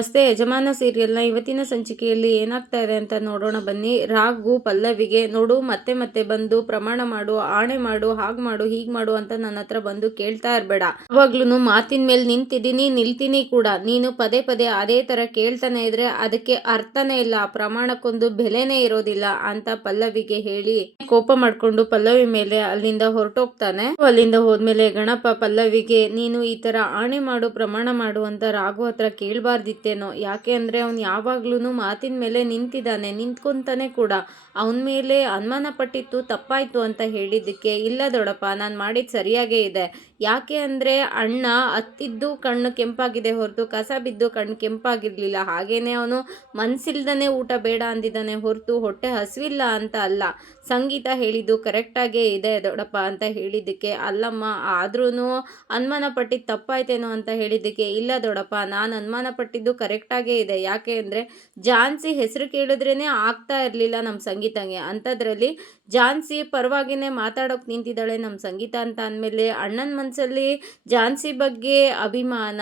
ನಮಸ್ತೆ ಯಜಮಾನ ಸೀರಿಯಲ್ನ ಇವತ್ತಿನ ಸಂಚಿಕೆಯಲ್ಲಿ ಏನಾಗ್ತಾ ಇದೆ ಅಂತ ನೋಡೋಣ ಬನ್ನಿ. ರಾಘು ಪಲ್ಲವಿಗೆ ನೋಡು ಮತ್ತೆ ಮತ್ತೆ ಬಂದು ಪ್ರಮಾಣ ಮಾಡು, ಆಣೆ ಮಾಡು, ಹಾಗ್ ಮಾಡು ಹೀಗ್ ಮಾಡು ಅಂತ ನನ್ನ ಹತ್ರ ಬಂದು ಕೇಳ್ತಾ ಇರ್ಬೇಡ. ಅವಾಗ್ಲೂ ಮಾತಿನ ಮೇಲೆ ನಿಂತಿದ್ದೀನಿ, ನಿಲ್ತೀನಿ ಕೂಡ. ನೀನು ಪದೇ ಪದೇ ಅದೇ ತರ ಕೇಳ್ತಾನೆ ಇದ್ರೆ ಅದಕ್ಕೆ ಅರ್ಥನೇ ಇಲ್ಲ, ಪ್ರಮಾಣಕ್ಕೊಂದು ಬೆಲೆನೇ ಇರೋದಿಲ್ಲ ಅಂತ ಪಲ್ಲವಿಗೆ ಹೇಳಿ ಕೋಪ ಮಾಡ್ಕೊಂಡು ಪಲ್ಲವಿ ಮೇಲೆ ಅಲ್ಲಿಂದ ಹೊರಟೋಗ್ತಾನೆ. ಅಲ್ಲಿಂದ ಹೋದ್ಮೇಲೆ ಗಣಪ ಪಲ್ಲವಿಗೆ ನೀನು ಈ ತರ ಆಣೆ ಮಾಡು, ಪ್ರಮಾಣ ಮಾಡು ಅಂತ ರಾಘು ಹತ್ರ ಕೇಳಬಾರ್ದಿತ್ತೇನೋ. ಯಾಕೆ ಅಂದ್ರೆ ಅವ್ನು ಯಾವಾಗ್ಲೂ ಮಾತಿನ ಮೇಲೆ ನಿಂತಿದ್ದಾನೆ, ನಿಂತ್ಕೊಂತಾನೆ ಕೂಡ. ಅವನ ಮೇಲೆ ಅನುಮಾನ ಪಟ್ಟಿತ್ತು, ತಪ್ಪಾಯ್ತು ಅಂತ ಹೇಳಿದ್ದಕ್ಕೆ ಇಲ್ಲ ದೊಡ್ಡಪ್ಪ ನಾನು ಮಾಡಿದ್ ಸರಿಯಾಗೇ ಇದೆ. ಯಾಕೆ ಅಂದ್ರೆ ಅಣ್ಣ ಹತ್ತಿದ್ದು ಕಣ್ಣು ಕೆಂಪಾಗಿದೆ ಹೊರತು ಕಸ ಬಿದ್ದು ಕಣ್ಣು ಕೆಂಪಾಗಿರ್ಲಿಲ್ಲ. ಹಾಗೇನೆ ಅವನು ಮನ್ಸಿಲ್ದನೆ ಊಟ ಬೇಡ ಅಂದಿದ್ದಾನೆ ಹೊರತು ಹೊಟ್ಟೆ ಹಸಿವಿಲ್ಲ ಅಂತ ಅಲ್ಲ. ಸಂಗೀತ ಹೇಳಿದ್ದು ಕರೆಕ್ಟಾಗೇ ಇದೆ ದೊಡ್ಡಪ್ಪ ಅಂತ ಹೇಳಿದ್ದಕ್ಕೆ ಅಲ್ಲಮ್ಮ ಆದ್ರೂ ಅನುಮಾನ ಪಟ್ಟಿದ್ದು ತಪ್ಪಾಯ್ತೇನೋ ಅಂತ ಹೇಳಿದ್ದಕ್ಕೆ ಇಲ್ಲ ದೊಡ್ಡಪ್ಪ ನಾನು ಅನುಮಾನ ಪಟ್ಟಿದ್ದು ಕರೆಕ್ಟಾಗೇ ಇದೆ. ಯಾಕೆ ಅಂದರೆ ಝಾನ್ಸಿ ಹೆಸರು ಕೇಳಿದ್ರೇ ಆಗ್ತಾ ಇರಲಿಲ್ಲ ನಮ್ಮ ಸಂಗೀತಂಗೆ, ಅಂಥದ್ರಲ್ಲಿ ಝಾನ್ಸಿ ಪರವಾಗಿನೇ ಮಾತಾಡೋಕೆ ನಿಂತಿದ್ದಾಳೆ ನಮ್ಮ ಸಂಗೀತ ಅಂತ ಅಂದಮೇಲೆ ಅಣ್ಣನ ಮನಸ್ಸಲ್ಲಿ ಝಾನ್ಸಿ ಬಗ್ಗೆ ಅಭಿಮಾನ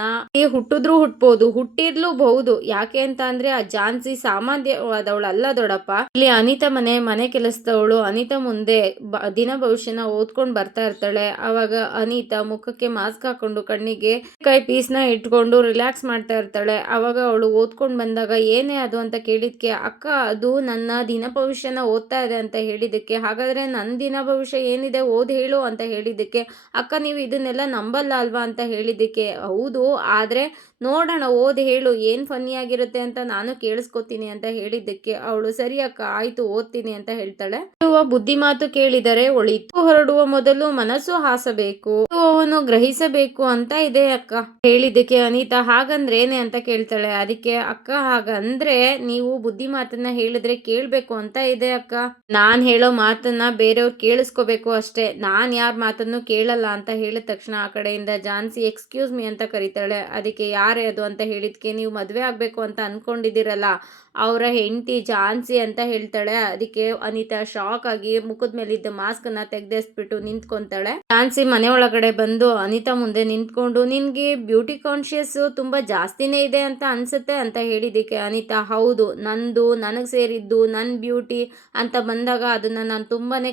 ಹುಟ್ಟಿದ್ರೂ ಹುಟ್ಬೋದು, ಹುಟ್ಟಿರ್ಲೂಬಹುದು. ಯಾಕೆ ಅಂತ ಅಂದರೆ ಆ ಝಾನ್ಸಿ ಸಾಮಾನ್ಯವಾದವಳು ಅಲ್ಲ ದೊಡ್ಡಪ್ಪ. ಇಲ್ಲಿ ಅನಿತಾ ಮನೆ ಕೆಲಸದವಳು. ಅನಿತಾ ಮುಂದೆ ದಿನ ಭವಿಷ್ಯನ ಓದ್ಕೊಂಡು ಬರ್ತಾ ಇರ್ತಾಳೆ. ಆವಾಗ ಅನಿತಾ ಮುಖಕ್ಕೆ ಮಾಸ್ಕ್ ಹಾಕೊಂಡು ಕಣ್ಣಿಗೆ ಕೈ ಪೀಸ್ನ ಇಟ್ಕೊಂಡು ರಿಲ್ಯಾಕ್ಸ್ ಮಾಡ್ತಾ ಇರ್ತಾಳೆ. ಆವಾಗ ಅವಳು ಓದ್ಕೊಂಡು ಬಂದಾಗ ಏನೇ ಅದು ಅಂತ ಕೇಳಿದ್ಕೆ ಅಕ್ಕ ಅದು ನನ್ನ ದಿನ ಭವಿಷ್ಯನ ಓದ್ತಾ ಇದೆ ಅಂತ ಹೇಳಿದ್ದಕ್ಕೆ ಹಾಗಾದ್ರೆ ನನ್ನ ದಿನ ಭವಿಷ್ಯ ಏನಿದೆ ಓದ್ ಹೇಳು ಅಂತ ಹೇಳಿದ್ದಕ್ಕೆ ಅಕ್ಕ ನೀವು ಇದನ್ನೆಲ್ಲ ನಂಬಲ್ಲ ಅಲ್ವಾ ಅಂತ ಹೇಳಿದ್ದಕ್ಕೆ ಹೌದು ಆದ್ರೆ ನೋಡೋಣ ಓದ್ ಹೇಳು ಏನ್ ಫನ್ನಿ ಆಗಿರುತ್ತೆ ಅಂತ ನಾನು ಕೇಳಿಸ್ಕೊತೀನಿ ಅಂತ ಹೇಳಿದ್ದಕ್ಕೆ ಅವಳು ಸರಿ ಅಕ್ಕ ಆಯ್ತು ಓದ್ತೀನಿ ಅಂತ ಹೇಳ್ತಾಳೆ. ಬುದ್ಧಿ ಮಾತು ಕೇಳಿದರೆ ಒಳಿತು, ಹೊರಡುವ ಮೊದಲು ಮನಸ್ಸು ಹಾಸಬೇಕು, ಅವನು ಗ್ರಹಿಸಬೇಕು ಅಂತ ಇದೆ ಅಕ್ಕ ಹೇಳಿದ್ದಕ್ಕೆ ಅನಿತಾ ಹಾಗಂದ್ರೇನೆ ಅಂತ ಕೇಳ್ತಾಳೆ. ಅದಕ್ಕೆ ಅಕ್ಕ ಹಾಗಂದ್ರೆ ನೀವು ಬುದ್ಧಿ ಮಾತನ್ನ ಹೇಳಿದ್ರೆ ಕೇಳ್ಬೇಕು ಅಂತ ಇದೆ ಅಕ್ಕ. ನಾನ್ ಹೇಳೋ ಮಾತನ್ನ ಬೇರೆಯವ್ರು ಕೇಳಿಸ್ಕೋಬೇಕು ಅಷ್ಟೇ, ನಾನ್ ಯಾರ ಮಾತನ್ನು ಕೇಳಲ್ಲ ಅಂತ ಹೇಳಿದ ತಕ್ಷಣ ಆ ಕಡೆಯಿಂದ ಝಾನ್ಸಿ ಎಕ್ಸ್ಕ್ಯೂಸ್ ಮೀ ಅಂತ ಕರೀತಾಳೆ. ಅದಕ್ಕೆ ಯಾರೇ ಅದು ಅಂತ ಹೇಳಿದ್ಕೆ ನೀವು ಮದ್ವೆ ಆಗ್ಬೇಕು ಅಂತ ಅನ್ಕೊಂಡಿದ್ದೀರಲ್ಲ ಅವರ ಹೆಂಡತಿ ಝಾನ್ಸಿ ಅಂತ ಹೇಳ್ತಾಳೆ. ಅದಕ್ಕೆ ಅನಿತಾ ಶಾಕ್ ಆಗಿ ಮುಖದ ಮೇಲಿದ್ದ ಮಾಸ್ಕ್ ನ ತೆಗೆದೆಸ್ಬಿಟ್ಟು ನಿಂತ್ಕೊಂತಾಳೆ. ಝಾನ್ಸಿ ಮನೆ ಒಳಗಡೆ ಬಂದು ಅನಿತಾ ಮುಂದೆ ನಿಂತ್ಕೊಂಡು ನಿನ್ಗೆ ಬ್ಯೂಟಿ ಕಾನ್ಶಿಯಸ್ ತುಂಬಾ ಜಾಸ್ತಿನೇ ಇದೆ ಅಂತ ಅನ್ಸುತ್ತೆ ಅಂತ ಹೇಳಿದಕ್ಕೆ ಅನಿತಾ ಹೌದು ನಂದು ನನಗೆ ಸೇರಿದ್ದು ನನ್ನ ಬ್ಯೂಟಿ ಅಂತ ಬಂದಾಗ ಅದನ್ನ ನಾನು ತುಂಬಾನೇ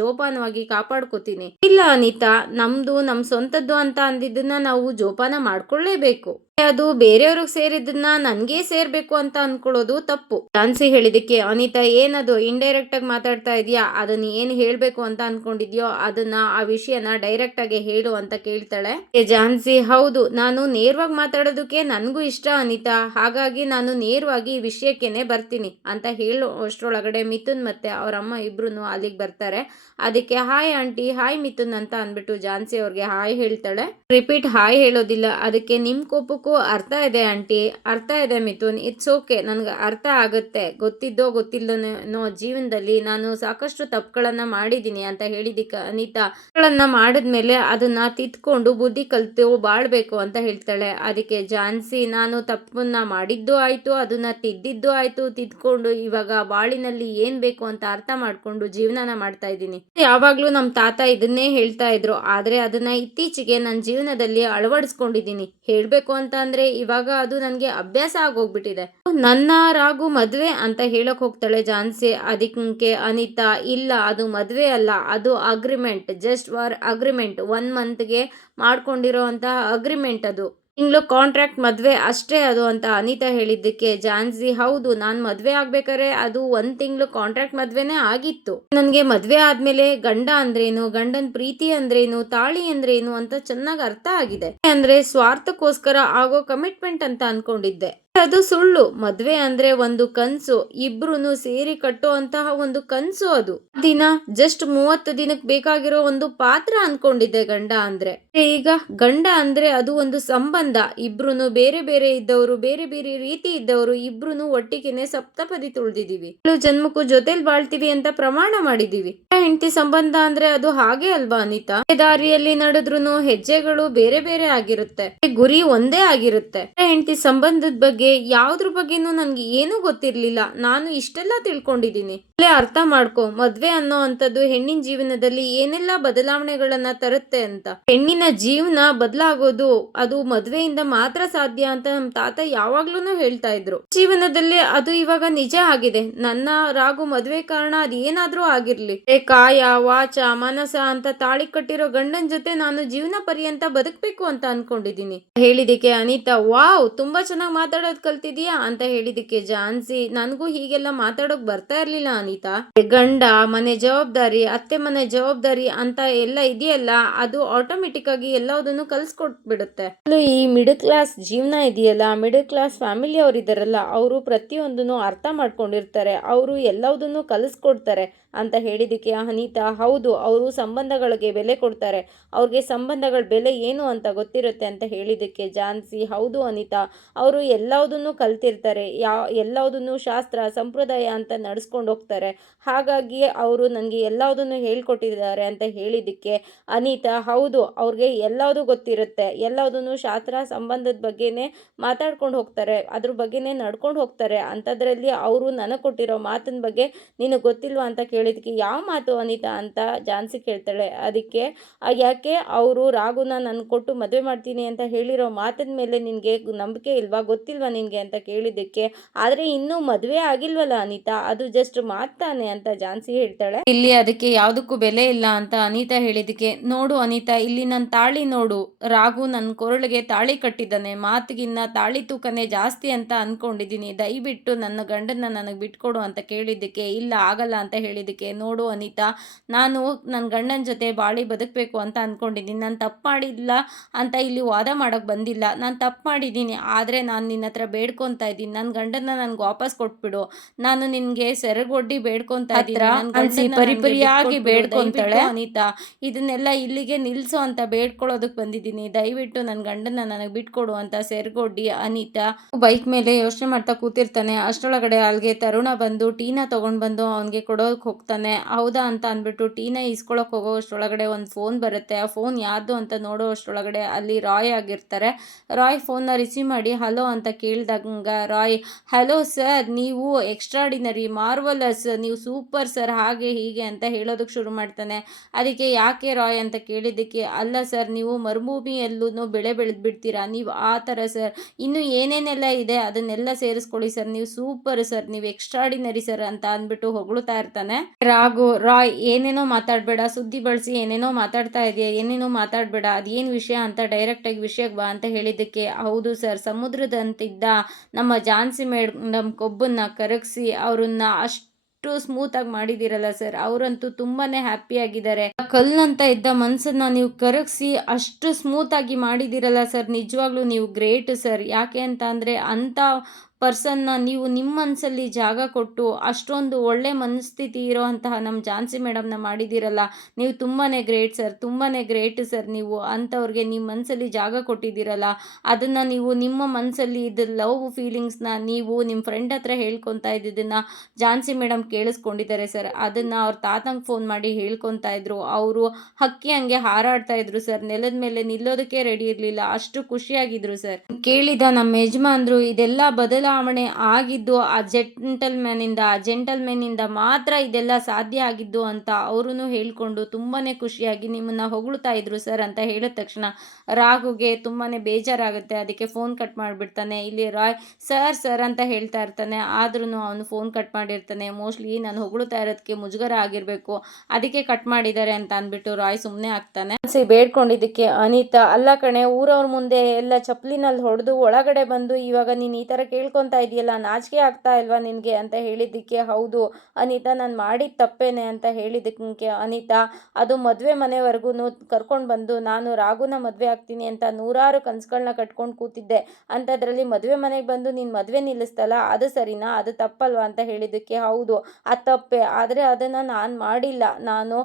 ಜೋಪಾನವಾಗಿ ಕಾಪಾಡ್ಕೋತೀನಿ. ಇಲ್ಲ ಅನಿತಾ ನಮ್ದು ನಮ್ ಸ್ವಂತದ್ದು ಅಂತ ಅಂದಿದ್ದನ್ನ ನಾವು ಜೋಪಾನ ಮಾಡ್ಕೊಳ್ಳೇಬೇಕು, ಅದು ಬೇರೆಯವ್ರಿಗೆ ಸೇರಿದ್ದನ್ನ ನನ್ಗೆ ಸೇರ್ಬೇಕು ಅಂತ ಅನ್ಕೊಳ್ಳೋದು ತಪ್ಪು. ಝಾನ್ಸಿ ಹೇಳಿದಕ್ಕೆ ಅನಿತಾ ಏನದು ಇಂಡೈರೆಕ್ಟ್ ಆಗಿ ಮಾತಾಡ್ತಾ ಇದೀಯಾ, ಅದನ್ನ ಏನ್ ಹೇಳ್ಬೇಕು ಅಂತ ಅನ್ಕೊಂಡಿದ್ಯೋ ಅದನ್ನ ಆ ವಿಷಯನ ಡೈರೆಕ್ಟ್ ಆಗಿ ಹೇಳು ಅಂತ ಕೇಳ್ತಾಳೆ. ಝಾನ್ಸಿ ಹೌದು ನಾನು ನೇರವಾಗಿ ಮಾತಾಡೋದಕ್ಕೆ ನನ್ಗೂ ಇಷ್ಟ ಅನಿತಾ, ಹಾಗಾಗಿ ನಾನು ನೇರವಾಗಿ ಈ ವಿಷಯಕ್ಕೇನೆ ಬರ್ತೀನಿ ಅಂತ ಹೇಳೋ ಅಷ್ಟರೊಳಗಡೆ ಮಿಥುನ್ ಮತ್ತೆ ಅವ್ರ ಅಮ್ಮ ಇಬ್ರು ಅಲ್ಲಿಗೆ ಬರ್ತಾರೆ. ಅದಕ್ಕೆ ಹಾಯ್ ಆಂಟಿ, ಹಾಯ್ ಮಿಥುನ್ ಅಂತ ಅಂದ್ಬಿಟ್ಟು ಝಾನ್ಸಿ ಅವ್ರಿಗೆ ಹಾಯ್ ಹೇಳ್ತಾಳೆ. ರಿಪೀಟ್ ಹಾಯ್ ಹೇಳೋದಿಲ್ಲ. ಅದಕ್ಕೆ ನಿಮ್ ಕೋಪಕ್ಕೂ ಅರ್ಥ ಇದೆ ಆಂಟಿ, ಅರ್ಥ ಇದೆ ಮಿಥುನ್, ಇಟ್ಸ್ ಓಕೆ, ನನ್ಗೆ ಅರ್ಥ ಆಗುತ್ತೆ, ಗೊತ್ತಿದ್ದೋ ಗೊತ್ತಿಲ್ಲದೋ ಜೀವನದಲ್ಲಿ ನಾನು ಸಾಕಷ್ಟು ತಪ್ಪುಗಳನ್ನ ಮಾಡಿದೀನಿ ಅಂತ ಹೇಳಿದಿಕ್ಕೆ ಅನಿತಾ ಮಾಡಿದ್ಮೇಲೆ ಅದನ್ನ ತಿದ್ಕೊಂಡು ಬುದ್ಧಿ ಕಲ್ತು ಬಾಳ್ಬೇಕು ಅಂತ ಹೇಳ್ತಾಳೆ. ಅದಕ್ಕೆ ಝಾನ್ಸಿ ನಾನು ತಪ್ಪನ್ನ ಮಾಡಿದ್ದು ಆಯ್ತು, ಅದನ್ನ ತಿದ್ದಿದ್ದು ಆಯ್ತು, ತಿದ್ಕೊಂಡು ಇವಾಗ ಬಾಳಿನಲ್ಲಿ ಏನ್ ಬೇಕು ಅಂತ ಅರ್ಥ ಮಾಡ್ಕೊಂಡು ಜೀವನನ ಮಾಡ್ತಾ ಇದ್ದೀನಿ. ಯಾವಾಗ್ಲೂ ನಮ್ ತಾತ ಇದನ್ನೇ ಹೇಳ್ತಾ ಇದ್ರು, ಆದ್ರೆ ಅದನ್ನ ಇತ್ತೀಚೆಗೆ ನನ್ನ ಜೀವನದಲ್ಲಿ ಅಳವಡಿಸ್ಕೊಂಡಿದ್ದೀನಿ. ಹೇಳ್ಬೇಕು ಅಂತ ಅಂದ್ರೆ ಇವಾಗ ಅದು ನನ್ಗೆ ಅಭ್ಯಾಸ ಆಗೋಗ್ಬಿಟ್ಟಿದೆ. ನನ್ನ ರಾಘು ಮದ್ವೆ ಅಂತ ಹೇಳಕ್ ಹೋಗ್ತಾಳೆ ಝಾನ್ಸಿ. ಅದಕ್ಕೆ ಅನಿತಾ ಇಲ್ಲ ಅದು ಮದ್ವೆ ಅಲ್ಲ, ಅದು ಅಗ್ರಿಮೆಂಟ್, ಜಸ್ಟ್ ಫಾರ್ ಅಗ್ರಿಮೆಂಟ್, 1 ಮಂತ್ಗೆ ಮಾಡ್ಕೊಂಡಿರೋ ಅಂತಹ ಅಗ್ರಿಮೆಂಟ್, ಅದು ತಿಂಗಳು ಕಾಂಟ್ರಾಕ್ಟ್, ಮದ್ವೆ ಅಷ್ಟೇ ಅದು ಅಂತ ಅನಿತಾ ಹೇಳಿದ್ದಕ್ಕೆ ಝಾನ್ಸಿ ಹೌದು ನಾನ್ ಮದ್ವೆ ಆಗ್ಬೇಕಾದ್ರೆ ಅದು 1 ತಿಂಗಳು ಕಾಂಟ್ರಾಕ್ಟ್ ಮದ್ವೆನೇ ಆಗಿತ್ತು. ನನ್ಗೆ ಮದ್ವೆ ಆದ್ಮೇಲೆ ಗಂಡ ಅಂದ್ರೇನು, ಗಂಡನ್ ಪ್ರೀತಿ ಅಂದ್ರೇನು, ತಾಳಿ ಅಂದ್ರೇನು ಅಂತ ಚೆನ್ನಾಗಿ ಅರ್ಥ ಆಗಿದೆ. ಅಂದ್ರೆ ಸ್ವಾರ್ಥಕ್ಕೋಸ್ಕರ ಆಗೋ ಕಮಿಟ್ಮೆಂಟ್ ಅಂತ ಅನ್ಕೊಂಡಿದ್ದೆ, ಅದು ಸುಳ್ಳು. ಮದ್ವೆ ಅಂದ್ರೆ ಒಂದು ಕನ್ಸು, ಇಬ್ರು ಸೇರಿ ಕಟ್ಟೋ ಅಂತಹ ಒಂದು ಕನ್ಸು. ಅದು ದಿನ ಜಸ್ಟ್ 30 ದಿನಕ್ಕೆ ಬೇಕಾಗಿರೋ ಒಂದು ಪಾತ್ರ ಅನ್ಕೊಂಡಿದ್ದೆ ಗಂಡ ಅಂದ್ರೆ. ಈಗ ಗಂಡ ಅಂದ್ರೆ ಅದು ಒಂದು ಸಂಬಂಧ, ಇಬ್ರು ಬೇರೆ ಬೇರೆ ಇದ್ದವರು, ಬೇರೆ ಬೇರೆ ರೀತಿ ಇದ್ದವರು, ಇಬ್ರು ಒಟ್ಟಿಗೆನೆ ಸಪ್ತಪದಿ ತುಳಿದಿದೀವಿ, ಜನ್ಮಕ್ಕೂ ಜೊತೆಲಿ ಬಾಳ್ತೀವಿ ಅಂತ ಪ್ರಮಾಣ ಮಾಡಿದೀವಿ. ಹೆಂಡತಿ ಸಂಬಂಧ ಅಂದ್ರೆ ಅದು ಹಾಗೆ ಅಲ್ವಾ ಅನಿತಾ? ದಾರಿಯಲ್ಲಿ ನಡೆದ್ರು ಹೆಜ್ಜೆಗಳು ಬೇರೆ ಬೇರೆ ಆಗಿರುತ್ತೆ, ಗುರಿ ಒಂದೇ ಆಗಿರುತ್ತೆ. ಹೆಂಡತಿ ಸಂಬಂಧದ ಬಗ್ಗೆ ನನಗೆ ಯಾವ್ದ್ರ ಬಗ್ಗೆನೂ ನನಗೆ ಏನೂ ಗೊತ್ತಿರಲಿಲ್ಲ. ನಾನು ಇಷ್ಟೆಲ್ಲ ತಿಳ್ಕೊಂಡಿದ್ದೀನಿ. ಅಲ್ಲೇ ಅರ್ಥ ಮಾಡ್ಕೊ, ಮದ್ವೆ ಅನ್ನೋ ಅಂಥದ್ದು ಹೆಣ್ಣಿನ ಜೀವನದಲ್ಲಿ ಏನೆಲ್ಲ ಬದಲಾವಣೆಗಳನ್ನ ತರುತ್ತೆ ಅಂತ. ಹೆಣ್ಣಿನ ಜೀವನ ಬದಲಾಗೋದು ಅದು ಮದ್ವೆಯಿಂದ ಮಾತ್ರ ಸಾಧ್ಯ ಅಂತ ನಮ್ಮ ತಾತ ಯಾವಾಗ್ಲೂ ಹೇಳ್ತಾ ಇದ್ರು. ಜೀವನದಲ್ಲಿ ಅದು ಇವಾಗ ನಿಜ ಆಗಿದೆ. ನನ್ನ ರಾಗು ಮದ್ವೆ ಕಾರಣ ಅದು ಏನಾದ್ರೂ ಆಗಿರ್ಲಿ, ಕಾಯ ವಾಚ ಮನಸ ಅಂತ ತಾಳಿ ಕಟ್ಟಿರೋ ಗಂಡನ ಜೊತೆ ನಾನು ಜೀವನ ಪರ್ಯಂತ ಬದುಕ್ಬೇಕು ಅಂತ ಅನ್ಕೊಂಡಿದೀನಿ. ಹೇಳಿದಕ್ಕೆ ಅನಿತಾ, ವಾವ್, ತುಂಬಾ ಚೆನ್ನಾಗಿ ಮಾತಾಡೋದ್ ಕಲ್ತಿದ್ಯಾ ಅಂತ ಹೇಳಿದಕ್ಕೆ ಝಾನ್ಸಿ, ನನಗೂ ಹೀಗೆಲ್ಲ ಮಾತಾಡೋಕ್ ಬರ್ತಾ ಇರ್ಲಿಲ್ಲ ಅನಿತಾ. ಗಂಡ ಮನೆ ಜವಾಬ್ದಾರಿ, ಅತ್ತೆ ಮನೆ ಜವಾಬ್ದಾರಿ ಅಂತ ಎಲ್ಲ ಇದೆಯಲ್ಲ, ಅದು ಆಟೋಮೆಟಿಕ್ ಆಗಿ ಎಲ್ಲದನ್ನು ಕಲ್ಸ್ಕೊಟ್ಬಿಡುತ್ತೆ. ಈ ಮಿಡಲ್ ಕ್ಲಾಸ್ ಜೀವನ ಇದೆಯಲ್ಲ, ಮಿಡಲ್ ಕ್ಲಾಸ್ ಫ್ಯಾಮಿಲಿ ಅವ್ರು ಇದಾರಲ್ಲ, ಅವರು ಪ್ರತಿಯೊಂದನ್ನು ಅರ್ಥ ಮಾಡ್ಕೊಂಡಿರ್ತಾರೆ, ಅವರು ಎಲ್ಲದನ್ನು ಕಲಿಸ್ಕೊಡ್ತಾರೆ ಅಂತ ಹೇಳಿದಕ್ಕೆ ಅನಿತಾ, ಹೌದು, ಅವರು ಸಂಬಂಧಗಳಿಗೆ ಬೆಲೆ ಕೊಡ್ತಾರೆ, ಅವ್ರಿಗೆ ಸಂಬಂಧಗಳ ಬೆಲೆ ಏನು ಅಂತ ಗೊತ್ತಿರುತ್ತೆ ಅಂತ ಹೇಳಿದಕ್ಕೆ ಝಾನ್ಸಿ, ಹೌದು ಅನಿತಾ, ಅವರು ಎಲ್ಲದನ್ನು ಕಲ್ತಿರ್ತಾರೆ, ಎಲ್ಲದನ್ನು ಶಾಸ್ತ್ರ ಸಂಪ್ರದಾಯ ಅಂತ ನಡೆಸ್ಕೊಂಡು ಹೋಗ್ತಾರೆ, ಹಾಗಾಗಿ ಅವರು ನನಗೆ ಎಲ್ಲದನ್ನು ಹೇಳ್ಕೊಟ್ಟಿದ್ದಾರೆ ಅಂತ ಹೇಳಿದಕ್ಕೆ ಅನಿತಾ, ಹೌದು, ಅವ್ರಿಗೆ ಎಲ್ಲದೂ ಗೊತ್ತಿರುತ್ತೆ, ಎಲ್ಲದನ್ನು ಶಾಸ್ತ್ರ ಸಂಬಂಧದ ಬಗ್ಗೆನೇ ಮಾತಾಡ್ಕೊಂಡು ಹೋಗ್ತಾರೆ, ಅದ್ರ ಬಗ್ಗೆನೇ ನಡ್ಕೊಂಡು ಹೋಗ್ತಾರೆ, ಅಂಥದ್ರಲ್ಲಿ ಅವರು ನನಗೆ ಕೊಟ್ಟಿರೋ ಮಾತಿನ ಬಗ್ಗೆ ನೀನು ಗೊತ್ತಿಲ್ವಾ ಅಂತ ಕೇಳಿದಕ್ಕೆ, ಯಾವ ಮಾತು ಅನಿತಾ ಅಂತ ಝಾನ್ಸಿ ಕೇಳ್ತಾಳೆ. ಅದಕ್ಕೆ ಯಾಕೆ ಅವರು ರಾಗುನ ನನಗೆ ಕೊಟ್ಟು ಮದುವೆ ಮಾಡ್ತೀನಿ ಅಂತ ಹೇಳಿರೋ ಮಾತಿನ ಮೇಲೆ ನಿನಗೆ ನಂಬಿಕೆ ಇಲ್ವಾ, ಗೊತ್ತಿಲ್ವಾ ನಿನಗೆ ಅಂತ ಕೇಳಿದ್ದಕ್ಕೆ, ಆದರೆ ಇನ್ನೂ ಮದುವೆ ಆಗಿಲ್ವಲ್ಲ ಅನಿತಾ, ಅದು ಜಸ್ಟ್ ಮಾತಾನೆ ಅಂತ ಝಾನ್ಸಿ ಹೇಳ್ತಾಳೆ. ಇಲ್ಲಿ ಅದಕ್ಕೆ ಯಾವುದಕ್ಕೂ ಬೆಲೆ ಇಲ್ಲ ಅಂತ ಅನಿತಾ ಹೇಳಿದಕ್ಕೆ, ನೋಡು ಅನಿತಾ, ಇಲ್ಲಿ ನನ್ನ ತಾಳಿ ನೋಡು, ರಾಗು ನನ್ನ ಕೊರಳಿಗೆ ತಾಳಿ ಕಟ್ಟಿದ್ದಾನೆ, ಮಾತಿಗಿನ್ನ ತಾಳಿ ತೂಕನೇ ಜಾಸ್ತಿ ಅಂತ ಅನ್ಕೊಂಡಿದ್ದೀನಿ, ದಯವಿಟ್ಟು ನನ್ನ ಗಂಡನ್ನ ನನಗೆ ಬಿಟ್ಕೊಡು ಅಂತ ಕೇಳಿದ್ದಕ್ಕೆ, ಇಲ್ಲ ಆಗಲ್ಲ ಅಂತ ಹೇಳಿದ್ದಕ್ಕೆ, ನೋಡು ಅನಿತಾ, ನಾನು ನನ್ನ ಗಂಡನ ಜೊತೆ ಬಾಳಿ ಬದುಕಬೇಕು ಅಂತ ಅನ್ಕೊಂಡಿದ್ದೀನಿ, ನಾನು ತಪ್ಪು ಮಾಡಿಲ್ಲ ಅಂತ ಇಲ್ಲಿ ವಾದ ಮಾಡೋಕ್ಕೆ ಬಂದಿಲ್ಲ, ನಾನು ತಪ್ಪು ಮಾಡಿದ್ದೀನಿ, ಆದರೆ ನಾನು ನಿನ್ನ ಹತ್ರ ಬೇಡ್ಕೊತಾ ಇದ್ದೀನಿ, ನನ್ನ ಗಂಡನ್ನ ನನಗೆ ವಾಪಸ್ ಕೊಟ್ಬಿಡು, ನಾನು ನಿನಗೆ ಸೆರಗೊಡ್ಡಿ ಬೇಡ್ಕೊತಾ ಇದ್ದೀನಿ, ಪರಿಪರಿಯಾಗಿ ಬೇಡ್ಕೊಂತಾಳೆ ಅನಿತಾ, ಇದನ್ನೆಲ್ಲ ಇಲ್ಲಿಗೆ ನಿಲ್ಲಿಸು ಅಂತ ಬೇಡ್ಕೊಳ್ಳೋದಕ್ಕೆ ಬಂದಿದ್ದೀನಿ, ದಯವಿಟ್ಟು ನನ್ನ ಗಂಡನ್ನ ನನಗೆ ಬಿಟ್ಕೊಡು ಅಂತ ಸೆರಗೊಡ್ಡಿ ಅನಿತಾ ಬೈಕ್ ಮೇಲೆ ಯೋಚನೆ ಮಾಡ್ತಾ ಕೂತಿರ್ತಾನೆ. ಅಷ್ಟರೊಳಗಡೆ ಅಲ್ಲಿಗೆ ತರುಣ ಬಂದು ಟೀನ ತೊಗೊಂಡು ಬಂದು ಅವನಿಗೆ ಕೊಡೋಕೆ ಹೋಗ್ತಾನೆ. ಹೌದಾ ಅಂತ ಅಂದ್ಬಿಟ್ಟು ಟೀನ ಇಸ್ಕೊಳಕ್ಕೆ ಹೋಗೋ ಅಷ್ಟರೊಳಗಡೆ ಒಂದು ಫೋನ್ ಬರುತ್ತೆ. ಆ ಫೋನ್ ಯಾರ್ದು ಅಂತ ನೋಡೋ ಅಷ್ಟರೊಳಗಡೆ ಅಲ್ಲಿ ರಾಯ್ ಆಗಿರ್ತಾರೆ. ರಾಯ್ ಫೋನ್ನ ರಿಸೀವ್ ಮಾಡಿ ಹಲೋ ಅಂತ ಕೇಳಿದಾಗ ರಾಯ್, ಹಲೋ ಸರ್, ನೀವು ಎಕ್ಸ್ಟ್ರಾಡಿನರಿ, ಮಾರ್ವಲಸ್, ನೀವು ಸೂಪರ್ ಸರ್, ಹಾಗೆ ಹೀಗೆ ಅಂತ ಹೇಳೋದಕ್ಕೆ ಶುರು ಮಾಡ್ತಾನೆ. ಅದಕ್ಕೆ ಯಾಕೆ ರಾಯ್ ಅಂತ ಕೇಳಿದ್ದಕ್ಕೆ, ಅಲ್ಲ ಸರ್, ನೀವು ಮರುಭೂಮಿಯಲ್ಲೂ ಬೆಳೆ ಬೆಳೆದ್ಬಿಡ್ತೀರಾ, ನೀವು ಆ ಥರ ಸರ್, ಇನ್ನು ಏನೇನೆಲ್ಲ ಇದೆ ಅದನ್ನೆಲ್ಲ ಸೇರಿಸ್ಕೊಳ್ಳಿ ಸರ್, ನೀವು ಸೂಪರ್ ಸರ್, ನೀವು ಎಕ್ಸ್ಟ್ರಾಡಿನರಿ ಸರ್ ಅಂತ ಅಂದ್ಬಿಟ್ಟು ಹೊಗಳ್ತಾ ಇರ್ತಾನೆ. ರಾಯ್, ಏನೇನೋ ಮಾತಾಡಬೇಡ, ಸುದ್ದಿ ಬಳಸಿ ಏನೇನೋ ಮಾತಾಡ್ತಾ ಇದೆಯಾ, ಏನೇನೋ ಮಾತಾಡಬೇಡ, ಅದೇನು ವಿಷಯ ಅಂತ ಡೈರೆಕ್ಟಾಗಿ ವಿಷಯಕ್ಕೆ ಬಾ ಅಂತ ಹೇಳಿದ್ದಕ್ಕೆ, ಹೌದು ಸರ್, ಸಮುದ್ರದಂತಿದ್ದ ನಮ್ಮ ಝಾನ್ಸಿ ಮೇಡಮ್ ಕೊಬ್ಬನ್ನ ಕರಗಿಸಿ ಅವ್ರನ್ನ ಅಷ್ಟು ಸ್ಮೂತ್ ಆಗಿ ಮಾಡಿದಿರಲ್ಲ ಸರ್, ಅವರಂತೂ ತುಂಬಾನೇ ಹ್ಯಾಪಿ ಆಗಿದ್ದಾರೆ. ಕಲ್ಲಂತ ಇದ್ದ ಮನ್ಸನ್ನ ನೀವು ಕರಗಿಸಿ ಅಷ್ಟು ಸ್ಮೂತ್ ಆಗಿ ಮಾಡಿದಿರಲ್ಲ ಸರ್, ನಿಜವಾಗ್ಲೂ ನೀವು ಗ್ರೇಟ್ ಸರ್. ಯಾಕೆ ಅಂತ ಅಂದ್ರೆ ಅಂತ ಪರ್ಸನ್ನ ನೀವು ನಿಮ್ಮ ಮನಸ್ಸಲ್ಲಿ ಜಾಗ ಕೊಟ್ಟು ಅಷ್ಟೊಂದು ಒಳ್ಳೆ ಮನಸ್ಥಿತಿ ಇರೋಂತಹ ನಮ್ಮ ಝಾನ್ಸಿ ಮೇಡಮ್ನ ಮಾಡಿದ್ದೀರಲ್ಲ, ನೀವು ತುಂಬಾ ಗ್ರೇಟ್ ಸರ್, ತುಂಬಾ ಗ್ರೇಟ್ ಸರ್. ನೀವು ಅಂಥವ್ರಿಗೆ ನಿಮ್ಮ ಮನಸ್ಸಲ್ಲಿ ಜಾಗ ಕೊಟ್ಟಿದ್ದೀರಲ್ಲ, ಅದನ್ನು ನೀವು ನಿಮ್ಮ ಮನಸ್ಸಲ್ಲಿ ಇದ್ದ ಲವ್ ಫೀಲಿಂಗ್ಸ್ನ ನೀವು ನಿಮ್ಮ ಫ್ರೆಂಡ್ ಹತ್ರ ಹೇಳ್ಕೊತಾ ಇದ್ದಿದ್ದನ್ನು ಝಾನ್ಸಿ ಮೇಡಮ್ ಕೇಳಿಸ್ಕೊಂಡಿದ್ದಾರೆ ಸರ್. ಅದನ್ನು ಅವ್ರ ತಾತಂಗೆ ಫೋನ್ ಮಾಡಿ ಹೇಳ್ಕೊತಾ ಇದ್ರು. ಅವರು ಹಕ್ಕಿ ಹಂಗೆ ಹಾರಾಡ್ತಾ ಇದ್ರು ಸರ್, ನೆಲದ ಮೇಲೆ ನಿಲ್ಲೋದಕ್ಕೆ ರೆಡಿ ಇರಲಿಲ್ಲ, ಅಷ್ಟು ಖುಷಿಯಾಗಿದ್ರು ಸರ್. ಕೇಳಿದ ನಮ್ಮ ಯಜಮಾನ್ರು ಇದೆಲ್ಲ ಬದಲಾವಣೆ ಆಗಿದ್ದು ಆ ಜೆಂಟಲ್ಮೆನ್ನಿಂದ ಮಾತ್ರ ಇದೆಲ್ಲ ಸಾಧ್ಯ ಆಗಿದ್ದು ಅಂತ ಅವರು ಹೇಳ್ಕೊಂಡು ತುಂಬಾನೇ ಖುಷಿಯಾಗಿ ನಿಮ್ಮನ್ನ ಹೊಗಳ್ತಾ ಇದ್ರು ಸರ್ ಅಂತ ಹೇಳಿದ ತಕ್ಷಣ ರಾಘುಗೆ ತುಂಬಾನೇ ಬೇಜಾರಾಗುತ್ತೆ. ಅದಕ್ಕೆ ಫೋನ್ ಕಟ್ ಮಾಡಿಬಿಡ್ತಾನೆ. ಇಲ್ಲಿ ರಾಯ್ ಸರ್ ಅಂತ ಹೇಳ್ತಾ ಇರ್ತಾನೆ, ಆದ್ರೂ ಅವನು ಫೋನ್ ಕಟ್ ಮಾಡಿರ್ತಾನೆ. ಮೋಸ್ಟ್ಲಿ ನಾನು ಹೊಗಳ್ತಾ ಇರೋದಕ್ಕೆ ಮುಜುಗರ ಆಗಿರಬೇಕು, ಅದಕ್ಕೆ ಕಟ್ ಮಾಡಿದ್ದಾರೆ ಅಂತ ಅಂದ್ಬಿಟ್ಟು ರಾಯ್ ಸುಮ್ಮನೆ ಆಗ್ತಾನೆ. ಬೇಡ್ಕೊಂಡಿದ್ದಕ್ಕೆ ಅನಿತಾ, ಅಲ್ಲ ಕಣೆ, ಊರವ್ರ ಮುಂದೆ ಎಲ್ಲ ಚಪ್ಪಲಿನಲ್ಲಿ ಹೊಡೆದು ಒಳಗಡೆ ಬಂದು ಇವಾಗ ನೀನು ಈ ಥರ ಕೇಳ್ಕೊತಾ ಇದೆಯಲ್ಲ, ನಾಚಿಕೆ ಆಗ್ತಾ ಇಲ್ವಾ ನಿನಗೆ ಅಂತ ಹೇಳಿದ್ದಕ್ಕೆ, ಹೌದು ಅನಿತಾ, ನಾನು ಮಾಡಿದ ತಪ್ಪೇನೆ ಅಂತ ಹೇಳಿದ್ದಕ್ಕೆ ಅನಿತಾ, ಅದು ಮದುವೆ ಮನೆವರೆಗೂ ಕರ್ಕೊಂಡು ಬಂದು ನಾನು ರಾಘುನ ಮದುವೆ ಆಗ್ತೀನಿ ಅಂತ ನೂರಾರು ಕನಸುಗಳನ್ನ ಕಟ್ಕೊಂಡು ಕೂತಿದ್ದೆ, ಅಂಥದ್ರಲ್ಲಿ ಮದುವೆ ಮನೆಗೆ ಬಂದು ನೀನು ಮದುವೆ ನಿಲ್ಲಿಸ್ತಲ್ಲ, ಅದು ಸರಿನಾ, ಅದು ತಪ್ಪಲ್ವಾ ಅಂತ ಹೇಳಿದ್ದಕ್ಕೆ, ಹೌದು ಅದು ತಪ್ಪೆ, ಆದರೆ ಅದನ್ನು ನಾನು ಮಾಡಿಲ್ಲ, ನಾನು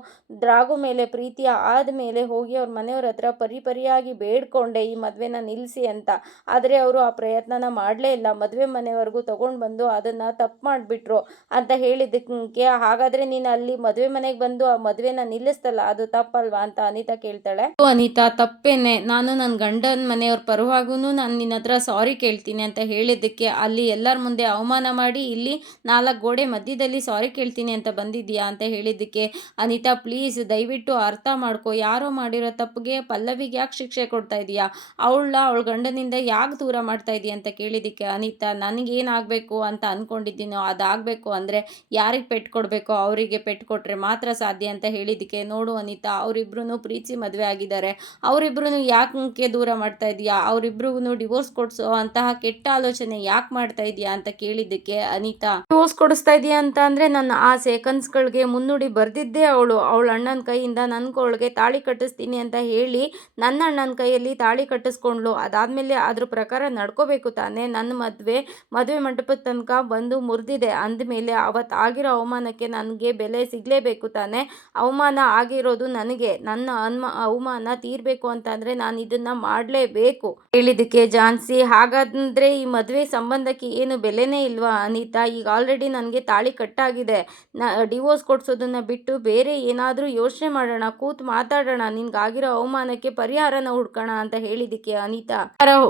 ರಾಘು ಮೇಲೆ ಪ್ರೀತಿ ಆದಮೇಲೆ ಹೋಗಿ ಅವ್ರ ಮನೆಯವ್ರ ಹತ್ರ ಪರಿಯಾಗಿ ಬೇಡ್ಕೊಂಡೆ ಈ ಮದುವೆನ ನಿಲ್ಲಿಸಿ ಅಂತ, ಆದರೆ ಅವರು ಆ ಪ್ರಯತ್ನನ ಮಾಡಲೇ ಇಲ್ಲ, ಮದುವೆ ಮದುವೆ ಮನೆವರೆಗೂ ತಗೊಂಡು ಬಂದು ಅದನ್ನು ತಪ್ಪು ಮಾಡಿಬಿಟ್ರು ಅಂತ ಹೇಳಿದ್ದಕ್ಕೆ, ಹಾಗಾದರೆ ನೀನು ಅಲ್ಲಿ ಮದುವೆ ಮನೆಗೆ ಬಂದು ಆ ಮದುವೆನ ನಿಲ್ಲಿಸ್ತಲ್ಲ, ಅದು ತಪ್ಪಲ್ವಾ ಅಂತ ಅನಿತಾ ಕೇಳ್ತಾಳೆ. ಅನಿತಾ, ತಪ್ಪೇನೆ, ನಾನು ನನ್ನ ಗಂಡನ ಮನೆಯವ್ರ ಪರವಾಗೂ ನಾನು ನಿನ್ನ ಹತ್ರ ಸಾರಿ ಕೇಳ್ತೀನಿ ಅಂತ ಹೇಳಿದ್ದಕ್ಕೆ ಅಲ್ಲಿ ಎಲ್ಲರ ಮುಂದೆ ಅವಮಾನ ಮಾಡಿ ಇಲ್ಲಿ 4 ಗೋಡೆ ಮಧ್ಯದಲ್ಲಿ ಸಾರಿ ಕೇಳ್ತೀನಿ ಅಂತ ಬಂದಿದ್ದೀಯಾ ಅಂತ ಹೇಳಿದ್ದಕ್ಕೆ, ಅನಿತಾ ಪ್ಲೀಸ್ ದಯವಿಟ್ಟು ಅರ್ಥ ಮಾಡ್ಕೊ, ಯಾರೋ ಮಾಡಿರೋ ತಪ್ಪಿಗೆ ಪಲ್ಲವಿಗೆ ಯಾಕೆ ಶಿಕ್ಷೆ ಕೊಡ್ತಾ ಇದೀಯಾ, ಅವಳ ಗಂಡನಿಂದ ಯಾಕೆ ದೂರ ಮಾಡ್ತಾ ಇದೀಯ ಅಂತ ಕೇಳಿದ್ದಕ್ಕೆ, ಅನಿತಾ ನನಗೇನಾಗಬೇಕು ಅಂತ ಅಂದ್ಕೊಂಡಿದ್ದೀನೋ ಅದಾಗಬೇಕು ಅಂದರೆ ಯಾರಿಗೆ ಪೆಟ್ಟು ಕೊಡಬೇಕೋ ಅವರಿಗೆ ಪೆಟ್ಟು ಕೊಟ್ಟರೆ ಮಾತ್ರ ಸಾಧ್ಯ ಅಂತ ಹೇಳಿದ್ದಕ್ಕೆ, ನೋಡು ಅನಿತಾ ಅವರಿಬ್ರು ಪ್ರೀತಿ ಮದುವೆ ಆಗಿದ್ದಾರೆ, ಅವರಿಬ್ರು ಯಾಕೆ ದೂರ ಮಾಡ್ತಾ ಇದೀಯಾ, ಅವರಿಬ್ರಿಗೂ ಡಿವೋರ್ಸ್ ಕೊಡಿಸೋ ಅಂತಹ ಕೆಟ್ಟ ಆಲೋಚನೆ ಯಾಕೆ ಮಾಡ್ತಾ ಇದೀಯಾ ಅಂತ ಕೇಳಿದ್ದಕ್ಕೆ, ಅನಿತಾ ಡಿವೋರ್ಸ್ ಕೊಡಿಸ್ತಾ ಇದೀಯಾ ಅಂತ ಅಂದರೆ ನನ್ನ ಆಸೆ ಕನಸುಗಳಿಗೆ ಮುನ್ನುಡಿ ಬರೆದಿದ್ದೇ ಅವಳ ಅಣ್ಣನ ಕೈಯಿಂದ ಅವಳಿಗೆ ತಾಳಿ ಕಟ್ಟಿಸ್ತೀನಿ ಅಂತ ಹೇಳಿ ನನ್ನ ಅಣ್ಣನ ಕೈಯಲ್ಲಿ ತಾಳಿ ಕಟ್ಟಿಸ್ಕೊಂಡ್ಲು. ಅದಾದಮೇಲೆ ಅದ್ರ ಪ್ರಕಾರ ನಡ್ಕೋಬೇಕು ತಾನೇ. ನನ್ನ ಮದುವೆ ಮಂಟಪದ ತನಕ ಬಂದು ಮುರಿದಿದೆ ಅಂದಮೇಲೆ ಅವತ್ತು ಆಗಿರೋ ಅವಮಾನಕ್ಕೆ ನನಗೆ ಬೆಲೆ ಸಿಗಲೇಬೇಕು ತಾನೇ. ಅವಮಾನ ಆಗಿರೋದು ನನಗೆ, ನನ್ನ ಅವಮಾನ ತೀರಬೇಕು ಅಂತಂದರೆ ನಾನು ಇದನ್ನು ಮಾಡಲೇಬೇಕು ಹೇಳಿದ್ದಕ್ಕೆ ಝಾನ್ಸಿ, ಹಾಗಾದರೆ ಈ ಮದುವೆ ಸಂಬಂಧಕ್ಕೆ ಏನು ಬೆಲೆನೇ ಇಲ್ವಾ ಅನಿತಾ, ಈಗ ಆಲ್ರೆಡಿ ನನಗೆ ತಾಳಿ ಕಟ್ಟಾಗಿದೆ, ಡಿವೋರ್ಸ್ ಕೊಡಿಸೋದನ್ನು ಬಿಟ್ಟು ಬೇರೆ ಏನಾದರೂ ಯೋಚನೆ ಮಾಡೋಣ, ಕೂತು ಮಾತಾಡೋಣ, ನಿನ್ಗಾಗಿರೋ ಅವಮಾನಕ್ಕೆ ಪರಿಹಾರನ ಹುಡ್ಕೋಣ ಅಂತ ಹೇಳಿದ್ದಕ್ಕೆ ಅನಿತಾ,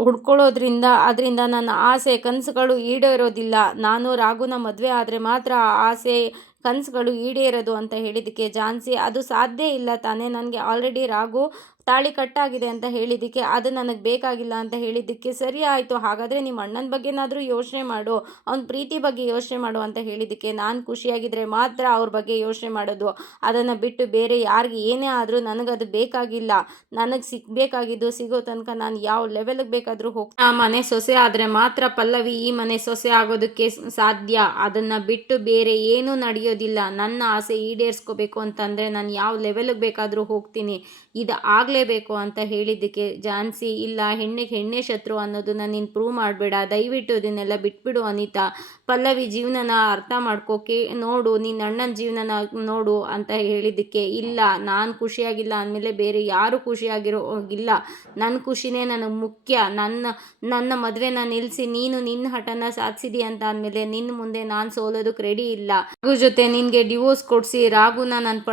ಹುಡ್ಕೊಳ್ಳೋದ್ರಿಂದ ಅದರಿಂದ ನನ್ನ ಆಸೆ ಕನಸುಗಳು ಈಡೇರೋದಿಲ್ಲ, ನಾನು ರಾಘುನ ಮದುವೆ ಆದರೆ ಮಾತ್ರ ಆ ಆಸೆ ಕನಸುಗಳು ಈಡೇರೋದು ಅಂತ ಹೇಳಿದ್ದಕ್ಕೆ ಝಾನ್ಸಿ, ಅದು ಸಾಧ್ಯ ಇಲ್ಲ ತಾನೇ, ನನಗೆ ಆಲ್ರೆಡಿ ರಾಘು ತಾಳಿ ಕಟ್ಟಾಗಿದೆ ಅಂತ ಹೇಳಿದ್ದಕ್ಕೆ ಅದು ನನಗೆ ಬೇಕಾಗಿಲ್ಲ ಅಂತ ಹೇಳಿದ್ದಕ್ಕೆ, ಸರಿ ಆಯಿತು ಹಾಗಾದರೆ ನಿಮ್ಮ ಅಣ್ಣನ ಬಗ್ಗೆನಾದರೂ ಯೋಚನೆ ಮಾಡು, ಅವ್ನ ಪ್ರೀತಿ ಬಗ್ಗೆ ಯೋಚನೆ ಮಾಡು ಅಂತ ಹೇಳಿದ್ದಕ್ಕೆ, ನಾನು ಖುಷಿಯಾಗಿದ್ದರೆ ಮಾತ್ರ ಅವ್ರ ಬಗ್ಗೆ ಯೋಚನೆ ಮಾಡೋದು, ಅದನ್ನು ಬಿಟ್ಟು ಬೇರೆ ಯಾರಿಗೆ ಏನೇ ಆದರೂ ನನಗದು ಬೇಕಾಗಿಲ್ಲ, ನನಗೆ ಸಿಗಬೇಕಾಗಿದ್ದು ಸಿಗೋ ತನಕ ನಾನು ಯಾವ ಲೆವೆಲ್ಗೆ ಬೇಕಾದರೂ ಆ ಮನೆ ಸೊಸೆ ಆದರೆ ಮಾತ್ರ ಪಲ್ಲವಿ ಈ ಮನೆ ಸೊಸೆ ಆಗೋದಕ್ಕೆ ಸಾಧ್ಯ, ಅದನ್ನು ಬಿಟ್ಟು ಬೇರೆ ಏನೂ ನಡೆಯೋದಿಲ್ಲ, ನನ್ನ ಆಸೆ ಈಡೇರಿಸ್ಕೋಬೇಕು ಅಂತಂದರೆ ನಾನು ಯಾವ ಲೆವೆಲ್ಗೆ ಬೇಕಾದರೂ ಹೋಗ್ತೀನಿ, ಇದು ಆಗಲೇಬೇಕು ಅಂತ ಹೇಳಿದ್ದಕ್ಕೆ ಝಾನ್ಸಿ, ಇಲ್ಲ ಹೆಣ್ಣಿಗೆ ಹೆಣ್ಣೆ ಶತ್ರು ಅನ್ನೋದನ್ನ ನೀನು ಪ್ರೂವ್ ಮಾಡಬೇಡ, ದಯವಿಟ್ಟು ಇದನ್ನೆಲ್ಲ ಬಿಟ್ಬಿಡು ಅನಿತಾ, ಪಲ್ಲವಿ ಜೀವನನ ಅರ್ಥ ಮಾಡ್ಕೋಕೆ ನೋಡು, ನಿನ್ನ ಅಣ್ಣನ ಜೀವನನ ನೋಡು ಅಂತ ಹೇಳಿದ್ದಕ್ಕೆ, ಇಲ್ಲ ನಾನು ಖುಷಿಯಾಗಿಲ್ಲ ಅಂದಮೇಲೆ ಬೇರೆ ಯಾರು ಖುಷಿಯಾಗಿರೋಗಿಲ್ಲ, ನನ್ನ ಖುಷಿನೇ ನನಗೆ ಮುಖ್ಯ, ನನ್ನ ಮದುವೆನ ನಿಲ್ಲಿಸಿ ನೀನು ನಿನ್ನ ಹಠನ ಸಾಧಿಸಿದಿ ಅಂತ ಅಂದಮೇಲೆ ನಿನ್ನ ಮುಂದೆ ನಾನು ಸೋಲೋದಕ್ಕೆ ರೆಡಿ ಇಲ್ಲ, ರಾಘು ಜೊತೆ ನಿನಗೆ ಡಿವೋರ್ಸ್ ಕೊಡಿಸಿ ರಾಘುನ ನಾನು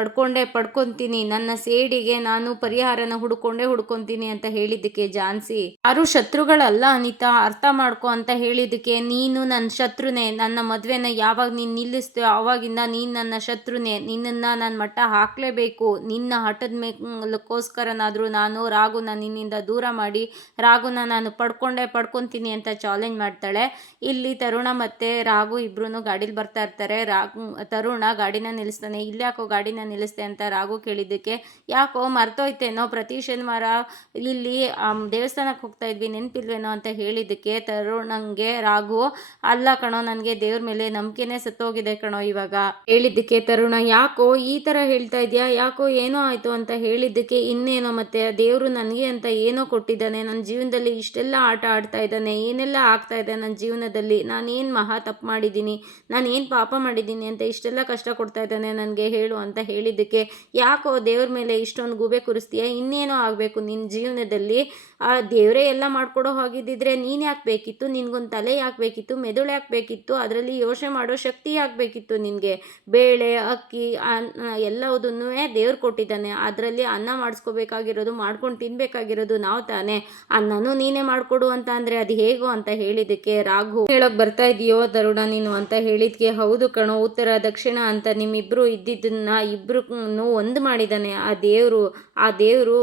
ಪಡ್ಕೊತೀನಿ, ನನ್ನ ಸೇಡಿಗೆ ನಾನು ಪರಿಹಾರನ ಹುಡ್ಕೊಂತೀನಿ ಅಂತ ಹೇಳಿದ್ದಕ್ಕೆ ಝಾನ್ಸಿ, ಯಾರು ಶತ್ರುಗಳಲ್ಲ ಅನಿತಾ, ಅರ್ಥ ಮಾಡ್ಕೊ ಅಂತ ಹೇಳಿದ್ದಕ್ಕೆ, ನೀನು ನನ್ನ ಶತ್ರುನೇ, ನನ್ನ ಮದುವೆನ ಯಾವಾಗ ನೀನು ನಿಲ್ಲಿಸ್ತೇವೆ ಆವಾಗಿಂದ ನೀನು ನನ್ನ ಶತ್ರುನೇ, ನಿನ್ನನ್ನು ನಾನು ಮಟ್ಟ ಹಾಕಲೇಬೇಕು, ನಿನ್ನ ಹಠದ ಮೇಲಕ್ಕೋಸ್ಕರನಾದರೂ ನಾನು ರಾಘುನ ನಿನ್ನಿಂದ ದೂರ ಮಾಡಿ ರಾಘುನ ನಾನು ಪಡ್ಕೊತೀನಿ ಅಂತ ಚಾಲೆಂಜ್ ಮಾಡ್ತಾಳೆ. ಇಲ್ಲಿ ತರುಣ ಮತ್ತು ರಾಘು ಇಬ್ರು ಗಾಡೀಲಿ ಬರ್ತಾ ಇರ್ತಾರೆ. ತರುಣ ಗಾಡಿನ ನಿಲ್ಲಿಸ್ತಾನೆ. ಇಲ್ಯಾಕೋ ಗಾಡಿನ ನಿಲ್ಲಿಸ್ತೆ ಅಂತ ರಾಘು ಕೇಳಿದ್ದಕ್ಕೆ, ಯಾಕೋ ಮರ್ತೋಯ್ತೇನೋ, ಪ್ರತಿ ಶನಿವಾರ ಇಲ್ಲಿ ದೇವಸ್ಥಾನಕ್ಕೆ ಹೋಗ್ತಾ ಇದ್ವಿ ನೆನಪಿಲ್ವೇನೋ ಅಂತ ಹೇಳಿದ್ದಕ್ಕೆ ತರುಣಂಗೆ ರಾಘು, ಅಲ್ಲ ಕಣೋ ನನಗೆ ದೇವ್ರ ಮೇಲೆ ನಂಬಿಕೆನೇ ಸತ್ತೋಗಿದೆ ಕಣೋ ಇವಾಗ ಹೇಳಿದ್ದಕ್ಕೆ ತರುಣ, ಯಾಕೋ ಈ ಥರ ಹೇಳ್ತಾ ಇದೆಯಾ, ಯಾಕೋ ಏನೋ ಆಯಿತು ಅಂತ ಹೇಳಿದ್ದಕ್ಕೆ, ಇನ್ನೇನೋ ಮತ್ತೆ ದೇವರು ನನಗೆ ಅಂತ ಏನೋ ಕೊಟ್ಟಿದ್ದಾನೆ, ನನ್ನ ಜೀವನದಲ್ಲಿ ಇಷ್ಟೆಲ್ಲ ಆಟ ಆಡ್ತಾ ಇದ್ದಾನೆ, ಏನೆಲ್ಲ ಆಗ್ತಾ ಇದೆ ನನ್ನ ಜೀವನದಲ್ಲಿ, ನಾನೇನು ಮಹಾ ತಪ್ಪು ಮಾಡಿದ್ದೀನಿ, ನಾನು ಏನು ಪಾಪ ಮಾಡಿದ್ದೀನಿ ಅಂತ ಇಷ್ಟೆಲ್ಲ ಕಷ್ಟ ಕೊಡ್ತಾ ಇದ್ದಾನೆ ನನಗೆ ಹೇಳು ಅಂತ ಹೇಳಿದ್ದಕ್ಕೆ, ಯಾಕೋ ದೇವ್ರ ಮೇಲೆ ಇಷ್ಟೊಂದು ಗೂಬೆ ಕುರಿಸ್ತೀಯ, ಇನ್ನೇನೋ ಆಗಬೇಕು ನಿನ್ನ ಜೀವನದಲ್ಲಿ, ಆ ದೇವರೇ ಎಲ್ಲ ಮಾಡ್ಕೊಡೋ ಹಾಗಿದ್ದಿದ್ರೆ ನೀನು ಯಾಕೆ ಬೇಕಿತ್ತು, ನಿನಗೊಂದು ತಲೆ ಯಾಕೆ ಬೇಕಿತ್ತು, ಮೆದುಳು ಯಾಕೆ ಬೇಕಿತ್ತು, ಅದರಲ್ಲಿ ಯೋಚನೆ ಮಾಡೋ ಶಕ್ತಿ ಯಾಕೆ ಬೇಕಿತ್ತು ನಿನಗೆ, ಬೇಳೆ ಅಕ್ಕಿ ಎಲ್ಲದನ್ನೂ ದೇವ್ರು ಕೊಟ್ಟಿದ್ದಾನೆ, ಅದರಲ್ಲಿ ಅನ್ನ ಮಾಡಿಸ್ಕೋಬೇಕಾಗಿರೋದು ಮಾಡ್ಕೊಂಡು ತಿನ್ಬೇಕಾಗಿರೋದು ನಾವು ತಾನೇ, ಅನ್ನನೂ ನೀನೇ ಮಾಡಿಕೊಡು ಅಂತ ಅಂದರೆ ಅದು ಹೇಗೋ ಅಂತ ಹೇಳಿದ್ದಕ್ಕೆ ರಾಘು, ಹೇಳೋಕೆ ಬರ್ತಾ ಇದೆಯೋ ತರುಣ ನೀನು ಅಂತ ಹೇಳಿದ್ಕೆ, ಹೌದು ಕಣೋ, ಉತ್ತರ ದಕ್ಷಿಣ ಅಂತ ನಿಮ್ಮಿಬ್ಬರು ಇದ್ದಿದ್ದನ್ನ ಇಬ್ಬರು ಒಂದು ಮಾಡಿದ್ದಾನೆ ಆ ದೇವರು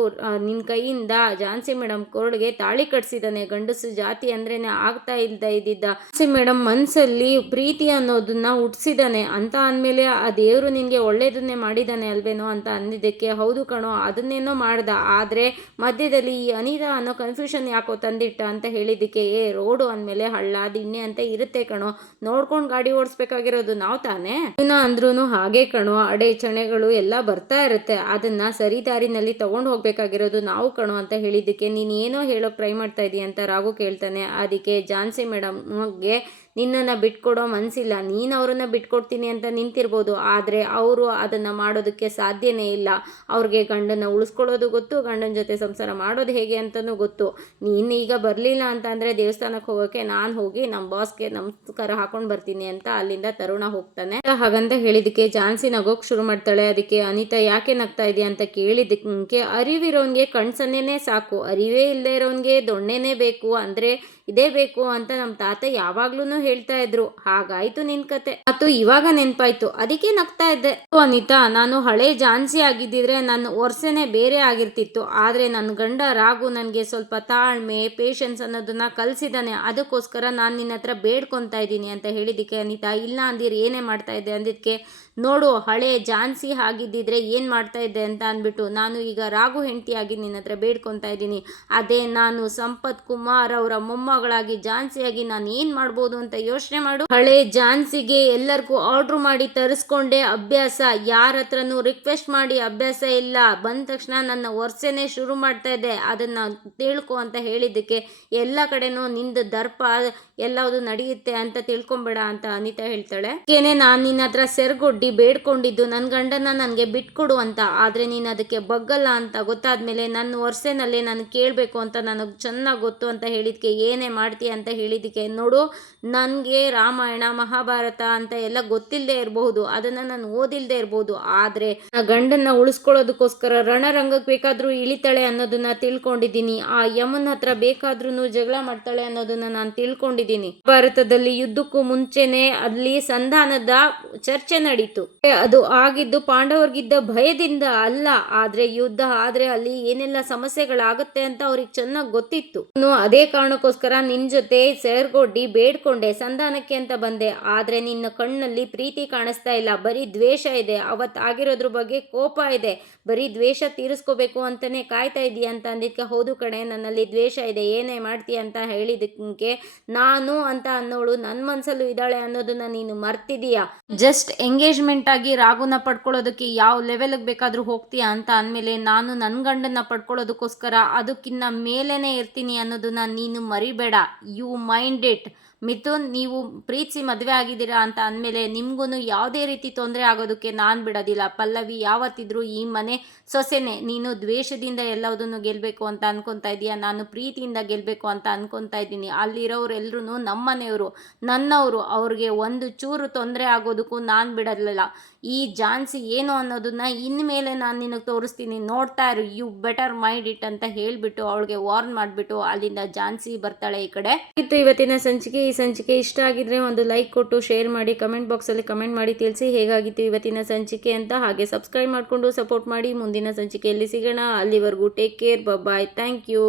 ನಿನ್ನ ಕೈಯಿಂದ ಝಾನ್ಸಿ ಮೇಡಮ್ ಕೊರಳಿಗೆ ತಾಳಿ ಕಟ್ಸಿದ್ದಾನೆ, ಗಂಡಸು ಜಾತಿ ಅಂದ್ರೇನೆ ಆಗ್ತಾ ಇದ್ದಿದ್ದ ಝಾನ್ಸಿ ಮೇಡಮ್ ಮನಸ್ಸಲ್ಲಿ ಪ್ರೀತಿ ಅನ್ನೋದನ್ನ ಹುಟ್ಟಿಸಿದ್ದಾನೆ ಅಂತ ಅಂದಮೇಲೆ ಆ ದೇವರು ನಿನಗೆ ಒಳ್ಳೇದನ್ನೇ ಮಾಡಿದ್ದಾನೆ ಅಲ್ವೇನೋ ಅಂತ ಅಂದಿದ್ದಕ್ಕೆ, ಹೌದು ಕಣೋ ಅದನ್ನೇನೋ ಮಾಡ್ದ, ಆದರೆ ಮಧ್ಯದಲ್ಲಿ ಈ ಅನಿತಾ ಅನ್ನೋ ಕನ್ಫ್ಯೂಷನ್ ಯಾಕೋ ತಂದಿಟ್ಟ ಅಂತ ಹೇಳಿದ್ದಕ್ಕೆ, ರೋಡು ಅಂದಮೇಲೆ ಹಳ್ಳ ದಿಣ್ಣೆ ಅಂತ ಇರುತ್ತೆ ಕಣೋ, ನೋಡ್ಕೊಂಡು ಗಾಡಿ ಓಡಿಸ್ಬೇಕಾಗಿರೋದು ನಾವು ತಾನೇ, ಅಂದ್ರೂ ಹಾಗೆ ಕಣೋ, ಅಡೆಚಣೆಗಳು ಎಲ್ಲ ಬರ್ತಾ ಇರುತ್ತೆ, ಅದನ್ನ ಸರಿ ದಾರಿನಲ್ಲಿ ತಗೊಂಡು ಹೋಗ್ಬೇಕಾಗಿರೋದು ನಾವು ಕಣೋ ಅಂತ ಹೇಳಿದ್ದಕ್ಕೆ, ನೀನು ಏನೋ ಹೇಳೋಕೆ ಟ್ರೈ ಮಾಡ್ತಾ ಇದೀಯ ಅಂತ ರಾಘು ಕೇಳ್ತಾನೆ. ಅದಕ್ಕೆ ಝಾನ್ಸಿ ಮೇಡಮ್ಗೆ ನಿನ್ನನ್ನು ಬಿಟ್ಕೊಡೋ ಮನಸ್ಸಿಲ್ಲ, ನೀನು ಅವ್ರನ್ನ ಬಿಟ್ಕೊಡ್ತೀನಿ ಅಂತ ನಿಂತಿರ್ಬೋದು, ಆದರೆ ಅವರು ಅದನ್ನು ಮಾಡೋದಕ್ಕೆ ಸಾಧ್ಯನೇ ಇಲ್ಲ. ಅವ್ರಿಗೆ ಗಂಡನ ಉಳಿಸ್ಕೊಳ್ಳೋದು ಗೊತ್ತು, ಗಂಡನ ಜೊತೆ ಸಂಸಾರ ಮಾಡೋದು ಹೇಗೆ ಅಂತಲೂ ಗೊತ್ತು. ನೀನು ಈಗ ಬರಲಿಲ್ಲ ಅಂತ ಅಂದರೆ ದೇವಸ್ಥಾನಕ್ಕೆ ಹೋಗೋಕ್ಕೆ ನಾನು ಹೋಗಿ ನಮ್ಮ ಬಾಸ್ಗೆ ನಮಸ್ಕಾರ ಹಾಕೊಂಡು ಬರ್ತೀನಿ ಅಂತ ಅಲ್ಲಿಂದ ತರುಣ ಹೋಗ್ತಾನೆ. ಹಾಗಂತ ಹೇಳಿದಕ್ಕೆ ಝಾನ್ಸಿ ನಗೋಕ್ಕೆ ಶುರು ಮಾಡ್ತಾಳೆ. ಅದಕ್ಕೆ ಅನಿತಾ ಯಾಕೆ ನಗ್ತಾ ಇದೆಯಾ ಅಂತ ಕೇಳಿದಕ್ಕೆ ಅರಿವಿರೋನ್ಗೆ ಕಣ್ಸನ್ನೇನೆ ಸಾಕು, ಅರಿವೇ ಇಲ್ಲದೆ ಇರೋನ್ಗೆ ದೊಣ್ಣೆನೇ ಬೇಕು, ಅಂದರೆ ಇದೇ ಬೇಕು ಅಂತ ನಮ್ಮ ತಾತ ಯಾವಾಗ್ಲೂ ಹೇಳ್ತಾ ಇದ್ರು. ಹಾಗಾಯ್ತು ನಿನ್ ಕತೆ, ಮತ್ತು ಇವಾಗ ನೆನ್ಪಾಯ್ತು, ಅದಕ್ಕೆ ನಗ್ತಾ ಇದ್ದೆ. ಅನಿತಾ, ನಾನು ಹಳೆ ಝಾನ್ಸಿ ಆಗಿದ್ದಿದ್ರೆ ನನ್ನ ವರ್ಷನೇ ಬೇರೆ ಆಗಿರ್ತಿತ್ತು. ಆದರೆ ನನ್ನ ಗಂಡ ರಾಘು ನನಗೆ ಸ್ವಲ್ಪ ತಾಳ್ಮೆ, ಪೇಷನ್ಸ್ ಅನ್ನೋದನ್ನ ಕಲಿಸಿದಾನೆ. ಅದಕ್ಕೋಸ್ಕರ ನಾನು ನಿನ್ನ ಹತ್ರ ಬೇಡ್ಕೊತಾ ಇದ್ದೀನಿ ಅಂತ ಹೇಳಿದಕ್ಕೆ ಅನಿತಾ, ಇಲ್ಲ ಅಂದಿರು ಏನೇ ಮಾಡ್ತಾ ಇದ್ದೆ ಅಂದಿದ್ದಕ್ಕೆ, ನೋಡು ಹಳೆ ಝಾನ್ಸಿ ಆಗಿದ್ದಿದ್ರೆ ಏನು ಮಾಡ್ತಾ ಇದ್ದೆ ಅಂತ ಅಂದ್ಬಿಟ್ಟು ನಾನು ಈಗ ರಾಘು ಹೆಂಡತಿಯಾಗಿ ನಿನ್ನ ಹತ್ರ ಬೇಡ್ಕೊತಾ ಇದ್ದೀನಿ. ಅದೇ ನಾನು ಸಂಪತ್ ಕುಮಾರ್ ಅವರ ಮೊಮ್ಮಗಳಾಗಿ ಝಾನ್ಸಿಯಾಗಿ ನಾನು ಏನು ಮಾಡ್ಬೋದು ಅಂತ ಯೋಚನೆ ಮಾಡು. ಹಳೆ ಝಾನ್ಸಿಗೆ ಎಲ್ಲರಿಗೂ ಆರ್ಡ್ರ್ ಮಾಡಿ ತರಿಸ್ಕೊಂಡೆ ಅಭ್ಯಾಸ, ಯಾರ ಹತ್ರನೂ ರಿಕ್ವೆಸ್ಟ್ ಮಾಡಿ ಅಭ್ಯಾಸ ಇಲ್ಲ. ಬಂದ ತಕ್ಷಣ ನನ್ನ ವರ್ಷನೇ ಶುರು ಮಾಡ್ತಾ ಇದ್ದೆ, ಅದನ್ನು ತಿಳ್ಕೊ ಅಂತ ಹೇಳಿದ್ದಕ್ಕೆ ಎಲ್ಲ ಕಡೆನೂ ನಿಂದು ದರ್ಪ ಎಲ್ಲವುದು ನಡೆಯುತ್ತೆ ಅಂತ ತಿಳ್ಕೊಂಬೇಡ ಅಂತ ಅನಿತಾ ಹೇಳ್ತಾಳೆ. ಏನೇ ನಾನು ನಿನ್ನ ಹತ್ರ ಸೆರ್ಗೊಡ್ಡಿ ಬೇಡ್ಕೊಂಡಿದ್ದು ನನ್ನ ಗಂಡನ ನನಗೆ ಬಿಟ್ಕೊಡು ಅಂತ, ಆದರೆ ನೀನು ಅದಕ್ಕೆ ಬಗ್ಗಲ್ಲ ಅಂತ ಗೊತ್ತಾದ್ಮೇಲೆ ನನ್ನ ವರ್ಷನಲ್ಲೇ ನಾನು ಕೇಳಬೇಕು ಅಂತ ನನಗೆ ಚೆನ್ನಾಗಿ ಗೊತ್ತು ಅಂತ ಹೇಳಿದಕ್ಕೆ ಏನೇ ಮಾಡ್ತೀಯ ಅಂತ ಹೇಳಿದಕ್ಕೆ, ನೋಡು ನನಗೆ ರಾಮಾಯಣ ಮಹಾಭಾರತ ಅಂತ ಎಲ್ಲ ಗೊತ್ತಿಲ್ಲದೆ ಇರಬಹುದು, ಅದನ್ನು ನಾನು ಓದಿಲ್ಲದೆ ಇರ್ಬೋದು, ಆದರೆ ಗಂಡನ್ನ ಉಳಿಸ್ಕೊಳ್ಳೋದಕ್ಕೋಸ್ಕರ ರಣರಂಗಕ್ಕೆ ಬೇಕಾದರೂ ಇಳಿತಾಳೆ ಅನ್ನೋದನ್ನ ತಿಳ್ಕೊಂಡಿದ್ದೀನಿ. ಆ ಯಮನ್ ಹತ್ರ ಬೇಕಾದ್ರೂ ಜಗಳ ಮಾಡ್ತಾಳೆ ಅನ್ನೋದನ್ನ ನಾನು ತಿಳ್ಕೊಂಡಿದ್ದೀನಿ. ಭಾರತದಲ್ಲಿ ಯುದ್ಧಕ್ಕೂ ಮುಂಚೆನೆ ಅಲ್ಲಿ ಸಂಧಾನದ ಚರ್ಚೆ ನಡೀತು. ಅದು ಆಗಿದ್ದು ಪಾಂಡವರಿಗಿದ್ದ ಭಯದಿಂದ ಅಲ್ಲ, ಆದ್ರೆ ಯುದ್ಧ ಆದ್ರೆ ಅಲ್ಲಿ ಏನೆಲ್ಲ ಸಮಸ್ಯೆಗಳಾಗುತ್ತೆ ಅಂತ ಅವ್ರಿಗೆ ಚೆನ್ನಾಗಿ ಗೊತ್ತಿತ್ತು. ಅದೇ ಕಾರಣಕ್ಕೋಸ್ಕರ ನಿನ್ ಜೊತೆ ಸೇರ್ಗೊಡ್ಡಿ ಬೇಡ್ಕೊಂಡೆ, ಸಂಧಾನಕ್ಕೆ ಅಂತ ಬಂದೆ. ಆದ್ರೆ ನಿನ್ನ ಕಣ್ಣಲ್ಲಿ ಪ್ರೀತಿ ಕಾಣಿಸ್ತಾ ಇಲ್ಲ, ಬರೀ ದ್ವೇಷ ಇದೆ. ಅವತ್ತು ಆಗಿರೋದ್ರ ಬಗ್ಗೆ ಕೋಪ ಇದೆ, ಬರೀ ದ್ವೇಷ ತೀರಿಸ್ಕೋಬೇಕು ಅಂತಾನೆ ಕಾಯ್ತಾ ಇದೀಯ ಅಂತ ಅಂದಿದ್ಕೆ, ಹೌದು ಕಣೆ ನನ್ನಲ್ಲಿ ದ್ವೇಷ ಇದೆ, ಏನೇ ಮಾಡ್ತೀಯ ಅಂತ ಹೇಳಿದಕ್ಕೆ, ನಾನು ಅಂತ ಅನ್ನೋಳು ನನ್ನ ಮನಸ್ಸಲ್ಲೂ ಇದ್ದಾಳೆ ಅನ್ನೋದನ್ನ ನೀನು ಮರ್ತಿದೀಯಾ. ಜಸ್ಟ್ ಎಂಗೇಜ್ಮೆಂಟ್ ಆಗಿ ರಾಘುನ ಪಡ್ಕೊಳ್ಳೋದಕ್ಕೆ ಯಾವ ಲೆವೆಲ್ಗೆ ಬೇಕಾದರೂ ಹೋಗ್ತೀಯಾ ಅಂತ ಅಂದಮೇಲೆ, ನಾನು ನನ್ನ ಗಂಡನ್ನ ಪಡ್ಕೊಳ್ಳೋದಕ್ಕೋಸ್ಕರ ಅದಕ್ಕಿಂತ ಮೇಲೇನೆ ಇರ್ತೀನಿ ಅನ್ನೋದನ್ನ ನೀನು ಮರಿಬೇಡ. You mind it. ಮಿಥುನ್, ನೀವು ಪ್ರೀತಿಸಿ ಮದುವೆ ಆಗಿದ್ದೀರಾ ಅಂತ ಅಂದಮೇಲೆ ನಿಮ್ಗೂ ಯಾವುದೇ ರೀತಿ ತೊಂದರೆ ಆಗೋದಕ್ಕೆ ನಾನು ಬಿಡೋದಿಲ್ಲ. ಪಲ್ಲವಿ ಯಾವತ್ತಿದ್ರೂ ಈ ಮನೆ ಸೊಸೆನೆ. ನೀನು ದ್ವೇಷದಿಂದ ಎಲ್ಲದನ್ನು ಗೆಲ್ಲಬೇಕು ಅಂತ ಅನ್ಕೊತಾ ಇದೀಯಾ, ನಾನು ಪ್ರೀತಿಯಿಂದ ಗೆಲ್ಲಬೇಕು ಅಂತ ಅನ್ಕೊತಾ ಇದ್ದೀನಿ. ಅಲ್ಲಿರೋರೆಲ್ಲರೂ ನಮ್ಮನೆಯವರು, ನನ್ನವರು, ಅವ್ರಿಗೆ ಒಂದು ಚೂರು ತೊಂದರೆ ಆಗೋದಕ್ಕೂ ನಾನು ಬಿಡೋದಿಲ್ಲ. ಈ ಝಾನ್ಸಿ ಏನು ಅನ್ನೋದನ್ನ ಇನ್ಮೇಲೆ ನಾನು ನಿನಗೆ ತೋರಿಸ್ತೀನಿ, ನೋಡ್ತಾ ಇರು, ಯು ಬೆಟರ್ ಮೈಂಡ್ ಇಟ್ ಅಂತ ಹೇಳಿಬಿಟ್ಟು ಅವಳಿಗೆ ವಾರ್ನ್ ಮಾಡಿಬಿಟ್ಟು ಅಲ್ಲಿಂದ ಝಾನ್ಸಿ ಬರ್ತಾಳೆ ಈ ಕಡೆ. ಇವತ್ತಿನ ಸಂಚಿಕೆ. ಈ ಸಂಚಿಕೆ ಇಷ್ಟ ಆಗಿದ್ರೆ ಒಂದು ಲೈಕ್ ಕೊಟ್ಟು ಶೇರ್ ಮಾಡಿ, ಕಮೆಂಟ್ ಬಾಕ್ಸಲ್ಲಿ ಕಮೆಂಟ್ ಮಾಡಿ ತಿಳಿಸಿ ಹೇಗಾಗಿತ್ತು ಇವತ್ತಿನ ಸಂಚಿಕೆ ಅಂತ. ಹಾಗೆ ಸಬ್ಸ್ಕ್ರೈಬ್ ಮಾಡಿಕೊಂಡು ಸಪೋರ್ಟ್ ಮಾಡಿ. ಮುಂದಿನ ಸಂಚಿಕೆಯಲ್ಲಿ ಸಿಗೋಣ. ಅಲ್ಲಿವರೆಗೂ take care, bye, thank you.